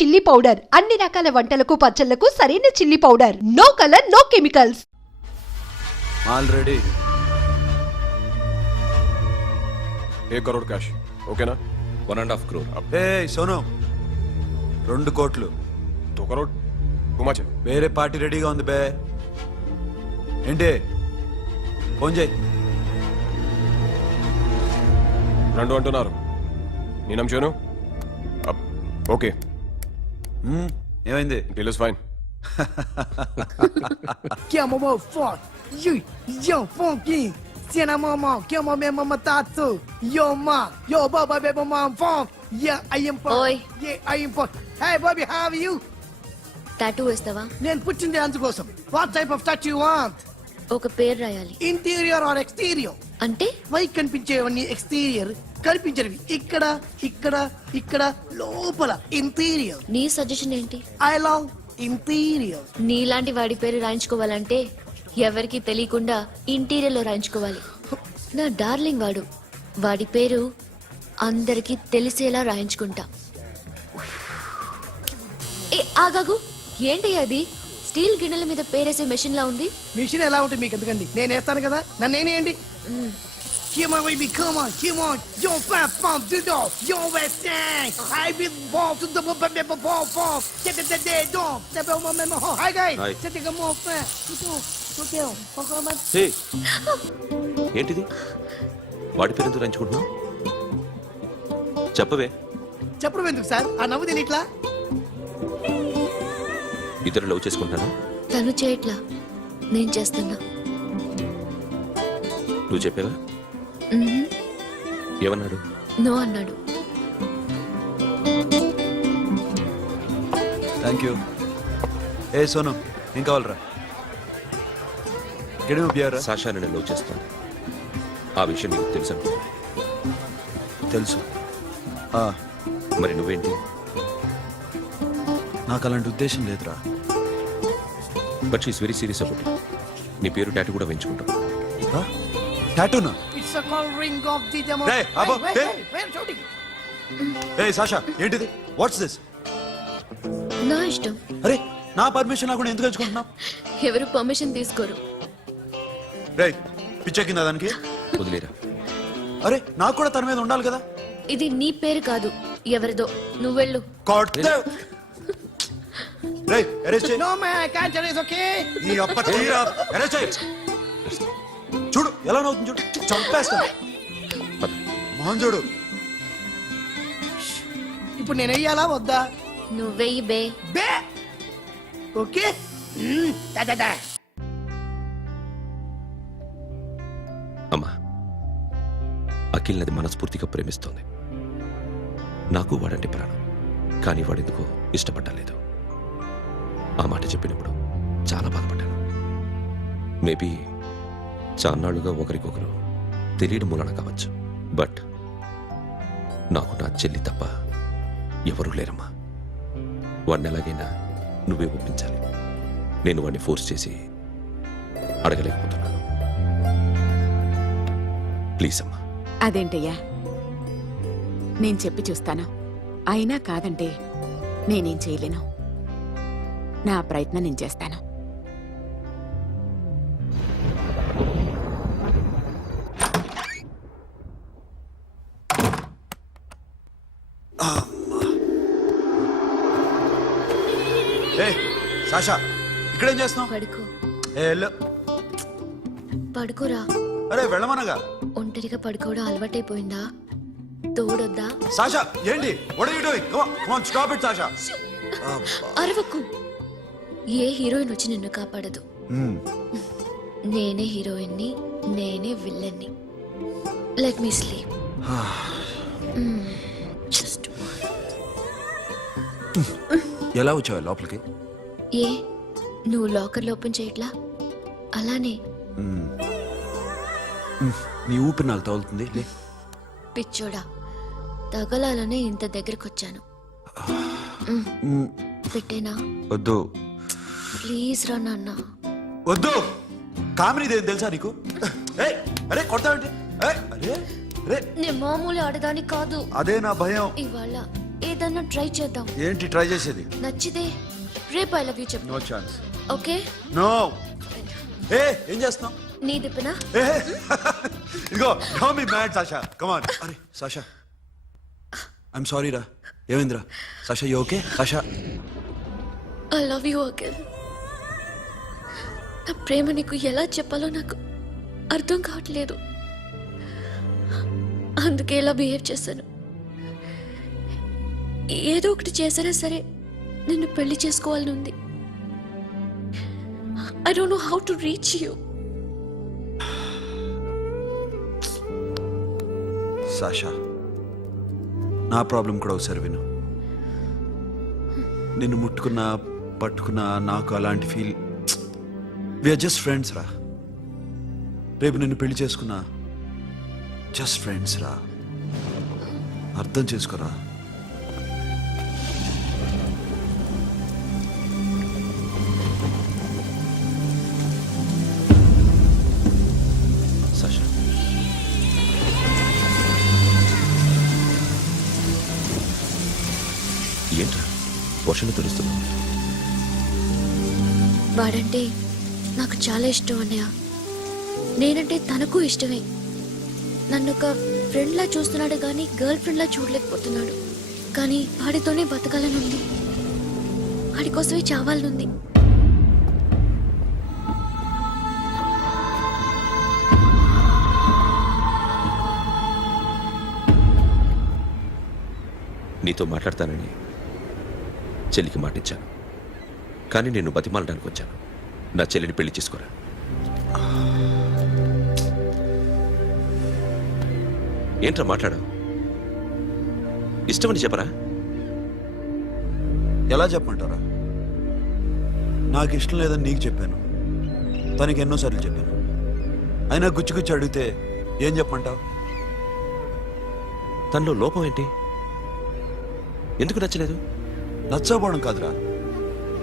Chilli powder అన్ని రకాల వంటలకు పచ్చళ్లకు సరైన chilli powder. No colour, no chemicals. Already 1 crore cash. ఓకేనా? 1.5 crore. ఏ సోను 2 కోట్లు 2 crore టూ మచ్. వేరే పార్టీ రెడీగా ఉంది బే. ఏంటి ఫోన్ చేయి. 2 అంటున్నారు. నేను నమ్మాను. ఓకే, ఏమైంది? Deal is fine. Que mamãe forte, yo funky, cena mamãe, que mamãe mamãe tatu, yo ma, yo baba baby mom funk, yeah I am for, Oi. yeah I am for. Hey Bobby, how are you? Tattoo వేస్తావా? నేను పుట్టింది అందుకోసం. What type of tattoo you want? ఒక పేరు రాయాలి. Interior or exterior? అంటే పై కనిపించేవన్నీ exterior, కనిపించేవి ఇక్కడ ఇక్కడ ఇక్కడ లోపల ఇంటీరియర్. నీ సజెషన్ ఏంటి? I love interior. నీలాంటి వాడి పేరు రాయించుకోవాలంటే ఎవరికి తెలియకుండా ఇంటీరియర్ లో రాయించుకోవాలి. నా డార్లింగ్ వాడు, వాడి పేరు అందరికి తెలిసేలా రాయించుకుంటా. ఏ ఆగాగు, ఏంటి అది? స్టీల్ గిన్నెల మీద పేరేసే మెషిన్ లా ఉంది. మిషన్ ఎలా ఉంటుంది మీకు ఎందుకండి? నేను వేస్తాను కదా, నన్ను నేనేయండి. Come on, baby, come on, come on. Yo, fat pump, do do. Yo, West End. I will walk to the ball. Get the day, dog. The bell, my home. Hi, guys. Hi. Set the more fat. Okay, హే, ఏంటిది? వాడి పేరు ఎందుకు రంచుకుంటున్నావు? చెప్పవే. చెప్పడం ఎందుకు sir? ఆ నవ్వు తినిట్లా. ఇద్దరు లవ్ చేసుకుంటాను. తను చేయట్లా, నేను చేస్తున్నా. నువ్వు చెప్పావా? ఏమన్నాడు? నో అన్నాడు. Thank you. ఏ సోను ఏం కావాలరా? ఎక్కడే ప్యారా? సాషా నేను లవ్ చేస్తాను. ఆ విషయం నీకు తెలుసు అనుకో. తెలుసు. మరి నువ్వేంటి? నాకు అలాంటి ఉద్దేశం లేదురా. But she's very serious about it. నీ పేరు టాటూ కూడా వేయించుకుంటాం. టాటూనా? It's a call ring of the demo. Hey, Abba, hey. Wait, shouting. A Sasha ఏంటిది? What's this? నా ఇష్టం. అరే నా పర్మిషన్ లేకుండా ఎందుకు ఎంచుకుంటున్నావు? ఎవరు పర్మిషన్ తీసుకోరు. రే పిచ్చెక్కిందా దానికి? వదిలేరా. అరే నాకు కూడా తన మీద ఉండాలి కదా. ఇది నీ పేరు కాదు, ఎవరిదో. నువ్వెళ్ళు. రే అరెస్ట్ చేయి. No man, I can't tell it's okay. నీ అప్ప తీరా. అరెస్ట్ చేయి. చూడు ఎలా నవ్వుతుంది చూడు. చంపేస్తా. మోహన్ చూడు. ఇప్పుడు నేను వెయ్యాలా వద్దా? నువ్వెయ్యి బే. బే ఓకే. దా అమ్మా, అఖిల్ నది మనస్ఫూర్తిగా ప్రేమిస్తోంది. నాకు వాడంటే ప్రాణం. కానీ వాడెందుకో ఇష్టపడలేదు. ఆ మాట చెప్పినప్పుడు చాలా బాధపడ్డాను. మేబీ చాన్నాళ్ళుగా ఒకరికొకరు తెలియడం మూలన కావచ్చు. బట్ నాకు నా చెల్లి తప్ప ఎవరూ లేరమ్మా. వాడిని ఎలాగైనా నువ్వే ఒప్పించాలి. నేను వాడిని ఫోర్స్ చేసి అడగలేకపోతున్నాను. ప్లీజ్ అమ్మా. అదేంటయ్యా, నేను చెప్పి చూస్తాను. అయినా కాదంటే నేనేం చేయలేను. నా ప్రయత్నం నేను చేస్తాను. ఏ సాషా ఇక్కడేం చేస్తున్నావు? పడుకో. ఏ వెళ్ళు. పడుకోరా. అరే వెళ్ళమనగా. ఒంటరిగా పడుకోవడం అలవాటైపోయిందా? తోడొద్దా? సాషా ఏంటి? What are you doing? Come on, stop it, Sasha. అరవకు. ఏ హీరోయిన్ వచ్చి నిన్ను కాపాడదు. నేనే హీరోయిన్ని, నేనే విల్లన్ని. Let me sleep. జస్ట్ ఎలా వచ్చావు లోపలికి? ఏ నువ్వు లాకర్లో ఓపెన్ చేయట్లా? అలానే. నీ ఊపిరి నాకు తగులుతుంది. పిచ్చోడా, తగలాలనే ఇంత దగ్గరకొచ్చాను. పెట్టేనా? వద్దు ప్లీజ్ రా నాన్న. వద్దు. కామెడీ తెలుసా నీకు? అరే కొడతావంటే? అరే నేను మామూలు ఆడదాని కాదు. అదే నా భయం. ఇవాళ ఏదన్నా ట్రై చేద్దాం. ఏంటి ట్రై చేసేది? నచ్చితే రేపు ఐ లవ్ యూ చెప్పు. No chance. ఓకే? నో. ఏ ఏం చేస్తున్నావు? నీ దిప్పునా? ఏ ఇదిగో don't be mad Sasha. Come on. అరే సాషా ఐఎమ్ సారీ రా. ఏమైందిరా? Sasha you okay? Sasha I love you Akhil. నా ప్రేమ నీకు ఎలా చెప్పాలో నాకు అర్థం కావట్లేదు. అందుకే ఇలా బిహేవ్ చేశాను. ఏదో ఒకటి చేసినా సరే నిన్ను పెళ్లి చేసుకోవాలని ఉంది. I don't know how to reach you. Sasha నా ప్రాబ్లం కూడా ఒకసారి విను. నిన్ను ముట్టుకున్నా పట్టుకున్నా నాకు అలాంటి ఫీల్. వీఆర్ జస్ట్ ఫ్రెండ్స్ రా. రేపు నిన్ను పెళ్లి చేసుకున్నా జస్ట్ ఫ్రెండ్స్ రా. అర్థం చేసుకోరా. సాషా ఏంట్రా వర్షంలో తెలుస్తున్నావు? వాడంటే నాకు చాలా ఇష్టం అన్నయ్య. నేనంటే తనకు ఇష్టమే. నన్ను ఒక ఫ్రెండ్లా చూస్తున్నాడు కానీ గర్ల్ ఫ్రెండ్లా చూడలేకపోతున్నాడు. కానీ వాడితోనే బతకాలని ఉంది. వాడి కోసమే చావాలనుంది. నీతో మాట్లాడతానని చెల్లికి మాటిచ్చాను, కానీ నేను బతిమాలడానికి వచ్చాను. నా చెల్లిని పెళ్లి చేసుకోరా. ఏంట్రా మాట్లాడావు? ఇష్టమని చెప్పరా? ఎలా చెప్పమంటారా? నాకు ఇష్టం లేదని నీకు చెప్పాను, తనకి ఎన్నోసార్లు చెప్పాను. అయినా గుచ్చి గుచ్చి అడిగితే ఏం చెప్పమంటావు? తనలో లోపం ఏంటి? ఎందుకు నచ్చలేదు? నచ్చకపోవడం కాదురా,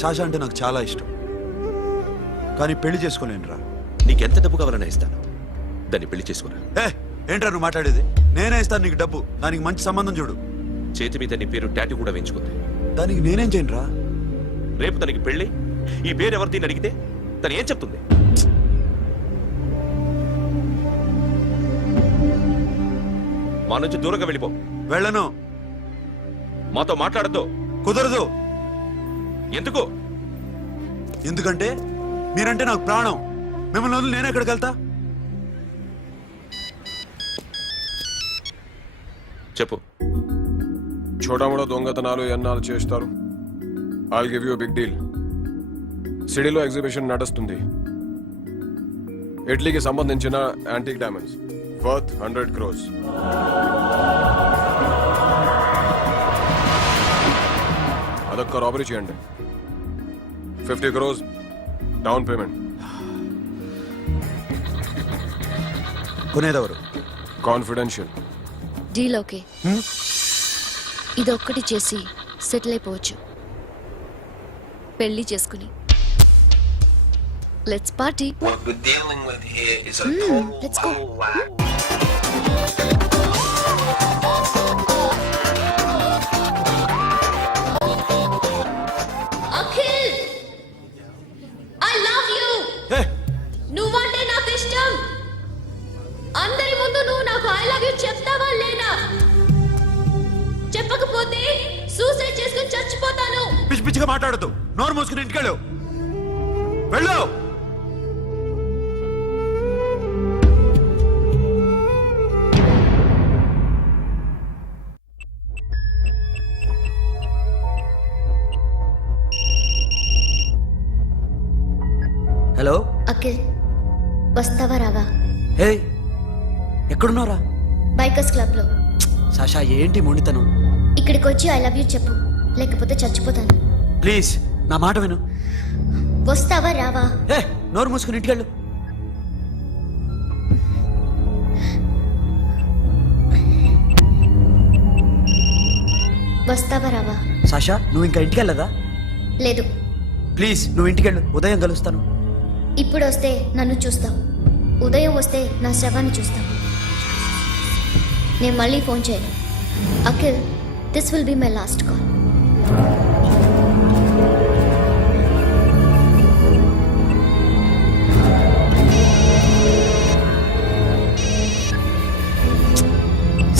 సాషా అంటే నాకు చాలా ఇష్టం, కానీ పెళ్లి చేసుకోలేనురా. నీకెంత డబ్బు కావాలన్నా ఇస్తాను, దాన్ని పెళ్లి చేసుకోరా. ఏ ఏంట్రా నువ్వు మాట్లాడేది? నేనే ఇస్తాను నీకు డబ్బు, దానికి మంచి సంబంధం చూడు. చేతి మీద నీ పేరు టాటూ కూడా వేయించుకుంది. దానికి నేనేం చేయనురా? రేపు తనకి పెళ్లి, ఈ పేరు ఎవరిది అడిగితే తను ఏం చెప్తుంది? మా నుంచి దూరంగా వెళ్ళిపో. వెళ్ళను. మాతో మాట్లాడద్దు. కుదరదు. ఎందుకు? ఎందుకంటే మీరంటే నాకు ప్రాణం. మిమ్మల్ని వదిలి నేను ఎక్కడికి వెళ్తా? చెప్పు. చోటామోటా దొంగతనాలు ఎన్నాళ్ళు చేస్తారు? I'll give you big deal. సిటీలో ఎగ్జిబిషన్ నడుస్తుంది. ఇటలీకి సంబంధించిన యాంటిక్ డైమండ్స్ వర్త్ 100 crores. అదొక్క రాబరీ చేయండి. 50 crores డౌన్ పేమెంట్. కొనేదెవరు? కాన్ఫిడెన్షియల్. Deal okay. ఇదొక్కటి చేసి సెటిల్ అయిపోవచ్చు. పెళ్లి చేసుకుని let's party. What we're dealing with here is a total let's go. lack. Akhil, I love you. నువ్వంటే నాకు ఇష్టం. అందరి ముందు నువ్వు నాకు ఐ లవ్ యు చెప్తావా లేదా? చెప్పకపోతే సూసైడ్ చేసుకుని చచ్చిపోతాను. పిచ్చి పిచ్చిగా మాట్లాడద్దు. నోరు మూసుకుని ఇంటికి వెళ్ళు. వెళ్ళు. హలో అఖిల్, వస్తావా రావా? హే ఎక్కడున్నారా? బైకర్స్ క్లబ్ లో. సాషా ఏంటి మొండితనం? ఇక్కడికి వచ్చి ఐ లవ్ యూ చెప్పు, లేకపోతే చచ్చిపోతాను. ప్లీజ్ నా మాట విను. వస్తావా రావా? ఏ నోరు మూసుకుని ఇంటికెళ్ళు. వస్తావా రావా? సాషా నువ్వు ఇంకా ఇంటికెళ్ళదా? లేదు. ప్లీజ్ నువ్వు ఇంటికెళ్ళు, ఉదయం కలుస్తాను. ఇప్పుడు వస్తే నన్ను చూస్తావు, ఉదయం వస్తే నా శవాన్ని చూస్తావు. నేను మళ్ళీ ఫోన్ చేయను. Akhil, this will be my last call.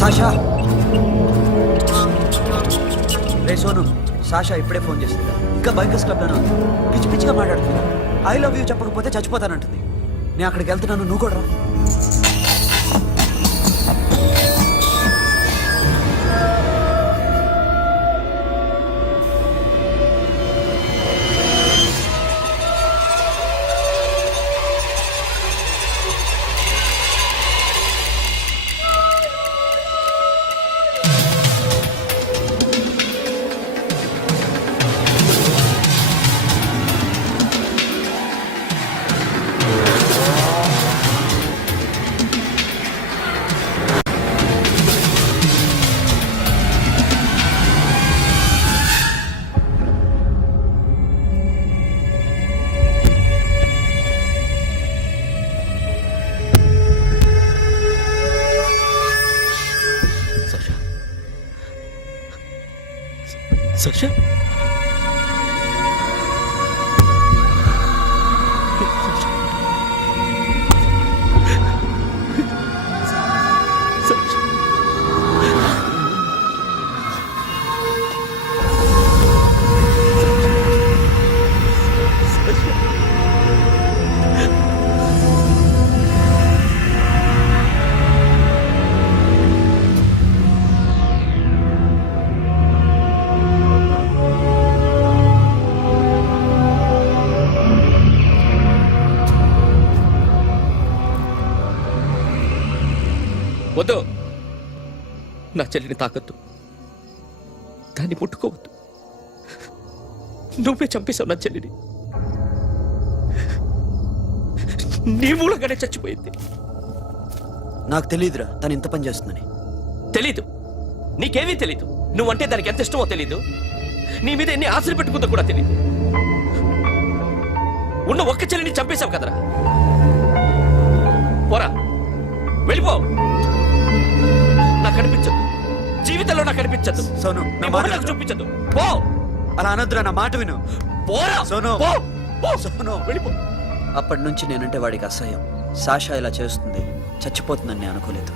Sasha ray Sonu, Sasha ఇప్పుడే ఫోన్ చేసింది. ఇంకా బైకర్స్ క్లబ్లోనే ఉంది. పిచ్చి పిచ్చిగా మాట్లాడుతుంది. ఐ లవ్ యూ చెప్పకపోతే చచ్చిపోతానంటుంది. నేను అక్కడికి వెళ్తున్నాను, నువ్వు కూడా రా. Sasha? వద్దు, నా చెల్లిని తాకద్దు, దాన్ని ముట్టుకోవద్దు. నువ్వే చంపేశావు నా చెల్లిని. నీ మూలంగానే చచ్చిపోయింది. నాకు తెలియదురా తను ఇంత పని చేస్తుందని. తెలీదు, నీకేమీ తెలీదు. నువ్వంటే దానికి ఎంత ఇష్టమో తెలీదు. నీ మీద ఎన్ని ఆశలు పెట్టుకుందో కూడా తెలీదు. ఉన్న ఒక్క చెల్లిని చంపేశావు కదరా. పోరా, వెళ్ళిపో. నాకు కనిపించదు, జీవితంలో నాకు కనిపించదు. సోను, నా నీ మాట మొహం నాకు విను. చూపించదు. పో, అలా అనొద్దురా, నా మాట విను. పోరా సోను. పో, పో. సోను. వెళ్ళిపో. అప్పటి నుంచి నేనంటే వాడికి అసహ్యం. సాషా ఇలా చేస్తుంది, చచ్చిపోతుందని నేను అనుకోలేదు.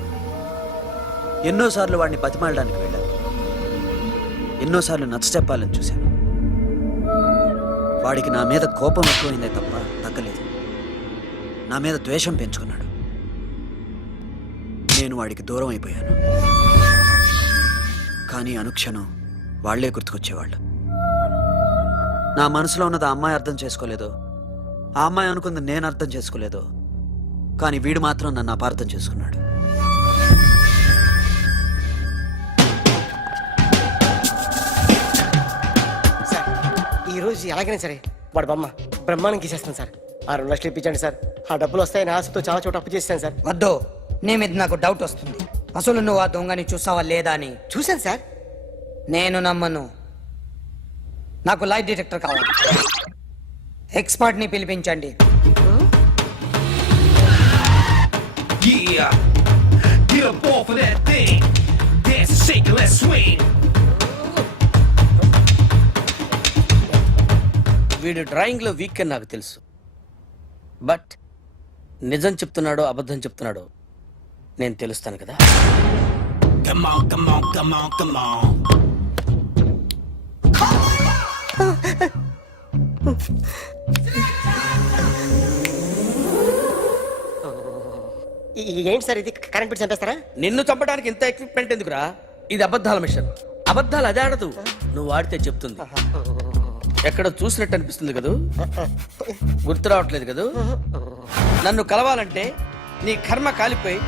ఎన్నోసార్లు వాడిని బతిమాలడానికి వెళ్ళాను, ఎన్నోసార్లు నచ్చ చెప్పాలని చూశాను. వాడికి నా మీద కోపం ఎక్కువైందే తప్ప తగ్గలేదు. నా మీద ద్వేషం పెంచుకున్నాడు. నేను వాడికి దూరం అయిపోయాను. కానీ అనుక్షణం వాళ్లే గుర్తుకొచ్చేవాళ్ళు. నా మనసులో ఉన్నది ఆ అమ్మాయి అర్థం చేసుకోలేదు, ఆ అమ్మాయి అనుకుంది నేను అర్థం చేసుకోలేదు. కానీ వీడు మాత్రం నన్ను అపార్థం చేసుకున్నాడు. సార్ ఈరోజు ఎలాగైనా సరే వాడు బొమ్మ బ్రహ్మాండం గీసేస్తాను సార్. 6 లక్షలు ఇప్పించండి సార్. ఆ డబ్బులు వస్తాయని ఆశతో చాలా చోట అప్పు చేస్తాను సార్. వద్దు, నీ మీద నాకు డౌట్ వస్తుంది. అసలు నువ్వు ఆ దొంగని చూసావా లేదా అని. చూశాను సార్. నేను నమ్మను. నాకు లైట్ డిటెక్టర్ కావాలి. ఎక్స్పర్ట్ ని పిలిపించండి. Yeah, get up off of that thing. Dance and shake and let's swing. వీడు డ్రాయింగ్లో వీక్ అని నాకు తెలుసు. బట్ నిజం చెప్తున్నాడో అబద్ధం చెప్తున్నాడో నేను తెలుస్తాను కదా. Come on, come on, come on, come on. ఏంటి సార్ ఇది, కరెంట్ బిల్ చంపేస్తారా? నిన్ను చంపడానికి ఇంత ఎక్విప్మెంట్ ఎందుకురా? ఇది అబద్ధాల మిషన్. అబద్ధాలు అదే ఆడదు, నువ్వు ఆడితే చెప్తుంది. ఎక్కడ చూసినట్టు అనిపిస్తుంది కదూ, గుర్తు రావట్లేదు కదూ. నన్ను కలవాలంటే నీ కర్మ కాలిపోయి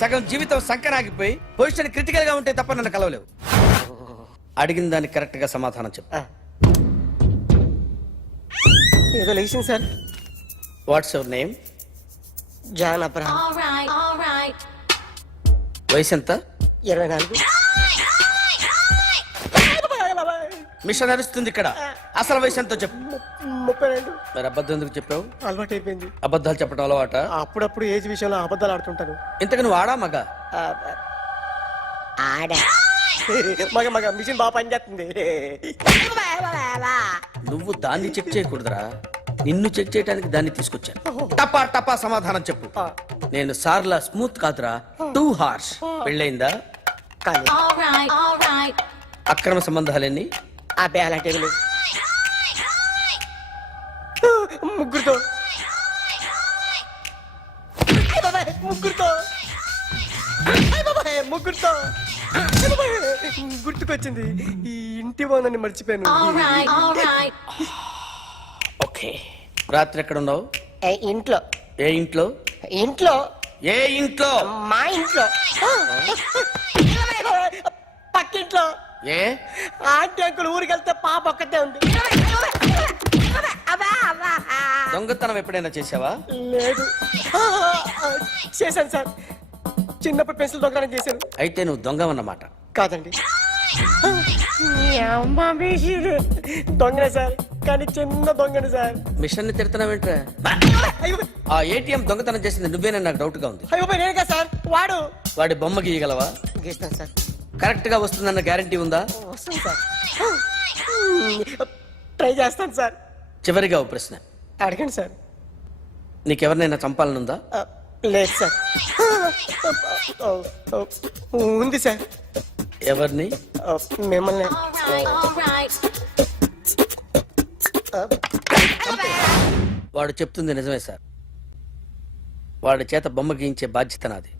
సగం జీవితం సంకరాగిపోయి పొజిషన్ క్రిటికల్ గా ఉంటే తప్ప నన్ను కలవలేవు. అడిగిన దానికి కరెక్ట్ గా సమాధానం చెప్పు. ఏదో లేచింది sir. What's your name? John Abraham. వయసు ఎంత? 24. మిషన్ నడుస్తుంది ఇక్కడ. అసలు వయసు ఎంతో చెప్పు. 32. మరి అబద్ధం ఎందుకు చెప్పావు? అలవాటు అయిపోయింది. అబద్ధాలు చెప్పడం అలవాట? అప్పుడప్పుడు ఏజ్ విషయంలో అబద్ధాలు ఆడుతుంటాను. ఇంతకు నువ్వు ఆడా మగ? ఆడా. మగ మగ మిషన్ బాగా పనిచేస్తుంది. నువ్వు దాన్ని చెక్ చేయకూడదురా, నిన్ను చెక్ చేయడానికి దాన్ని తీసుకొచ్చాను. టపా టపా సమాధానం చెప్పు. నేను సార్లా స్మూత్ కాదురా, టూ హార్ష్. పెళ్ళయిందా? కానీ అక్రమ సంబంధాలన్నీ? అబ్బే అలాంటి ముగ్గురుతో అయ్ బాబాయ్, ముగ్గురుతో అయ్ బాబాయ్, ముగ్గురుతో అయ్ బాబాయ్, గుర్తుకొచ్చింది. ఈ ఇంటి బాగుందని మర్చిపోయాను. ఓకే. రాత్రి ఎక్కడ ఉన్నావు? ఇంట్లో. ఏ ఇంట్లో? ఇంట్లో. ఏ ఇంట్లో? మా ఇంట్లో. పక్కింట్లో. ఏ ఆంటీ అంకుల్ ఊరికి వెళ్తే పాప ఒక్కతే ఉంది. దొంగతనం ఎప్పుడైనా చేసావా? లేదు. చేశాను సార్, చిన్నప్పుడు పెన్సిల్ దొంగతనం చేశాను. అయితే నువ్వు దొంగవన్నమాట. కాదండి, దొంగనే సార్, కానీ చిన్న దొంగని సార్. మిషన్ ని తిడుతున్నావేంట్రా? అయ్యో ఆ ఏటీఎం దొంగతనం చేసింది నువ్వేనని నాకు డౌట్ గా ఉంది. అయ్యో నేనే సార్. వాడు వాడి బొమ్మ గీయగలవా? గీస్తాను సార్. కరెక్ట్ గా వస్తుందన్న గ్యారంటీ ఉందా? వస్తాను సార్, ట్రై చేస్తాను సార్. చివరిగా ఓ ప్రశ్న అడగండి సార్. నీకెవరినైనా చంపాలనుందా? లేదు సార్. ఉంది సార్. ఎవరిని? మిమ్మల్ని. వాడు చెప్తుంది నిజమే సార్. వాడి చేత బొమ్మ గీయించే బాధ్యత నాది.